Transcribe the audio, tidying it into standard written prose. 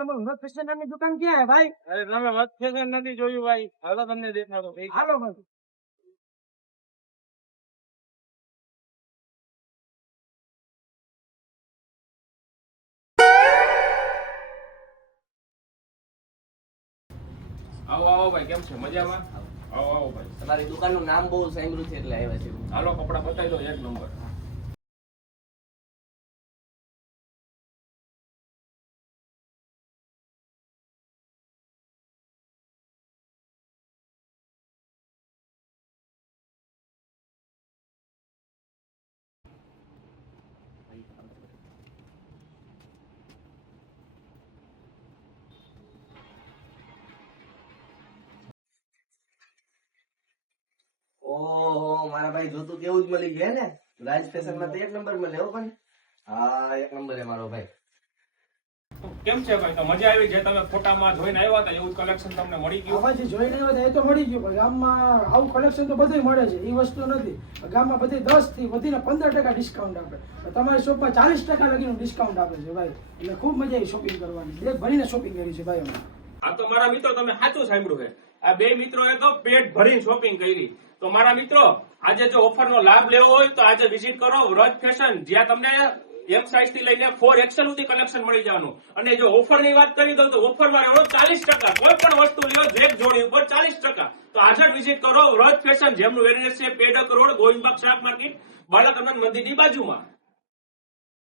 Number વત fashion ની દુકાન ક્યાં હે ભાઈ? અરે તમે વત ફેશન નથી જોયું ભાઈ, હાલો તમને દેખાડો. હાલો ભાઈ. આવો આવો ભાઈ, કેમ છે? મજામાં? આવો આવો ભાઈ. તમારી દુકાનનું નામ બહુ સાંભળ્યું છે એટલે આવ્યા છે. હાલો કપડા બતાવી દો, એક નંબર. ઓહો મારા ભાઈ જોતું કેવું જ મળી ગયા ને. રાજ ફેશન માં તો એક નંબર મળે હો પણ. હા એક નંબર હે મારો ભાઈ. કેમ છે ભાઈ? તો મજા આવી? જે તમે ફોટામાં જોઈને આવ્યા હતા એવું કલેક્શન તમને મળી ગયું? આવાજી જોઈને આવ્યા એ તો મળી ગયું ભાઈ. ગામમાં આવું કલેક્શન તો બધું મળે છે, એ વસ્તુ નથી. ગામમાં બધી 10 થી વધીને 15% ડિસ્કાઉન્ટ આપે. તમારી શોપમાં 40% લગીનું ડિસ્કાઉન્ટ આપે છે ભાઈ. એટલે ખૂબ મજા આવી શોપિંગ કરવાની. એક ભરીને શોપિંગ કરી છે ભાઈ અમે. આ તો મારા મિત્રો તમે સાચું સાંભળ્યું છે. આ બે મિત્રોએ તો પેટ ભરીને શોપિંગ કરી. તો મારા મિત્રો આજે જો ઓફરનો લાભ લેવો હોય તો આજે વિઝિટ કરો વ્રજ ફેશન, જ્યાં તમને M સાઇઝ થી લઈને 4XL સુધી કલેક્શન મળી જવાનું. અને જો ઓફર ની વાત કરી દઉં તો ઓફરમાં રહેવાનો 40%. કોઈ પણ વસ્તુ લ્યો એક જોડી ઉપર 40%. તો આજે જ વિઝિટ કરો વ્રજ ફેશન, જેમનું એડ્રેસ છે પેડક રોડ, ગોવિંદબાગ શાક માર્કેટ, બાળકનંદ મંદિરની બાજુમાં.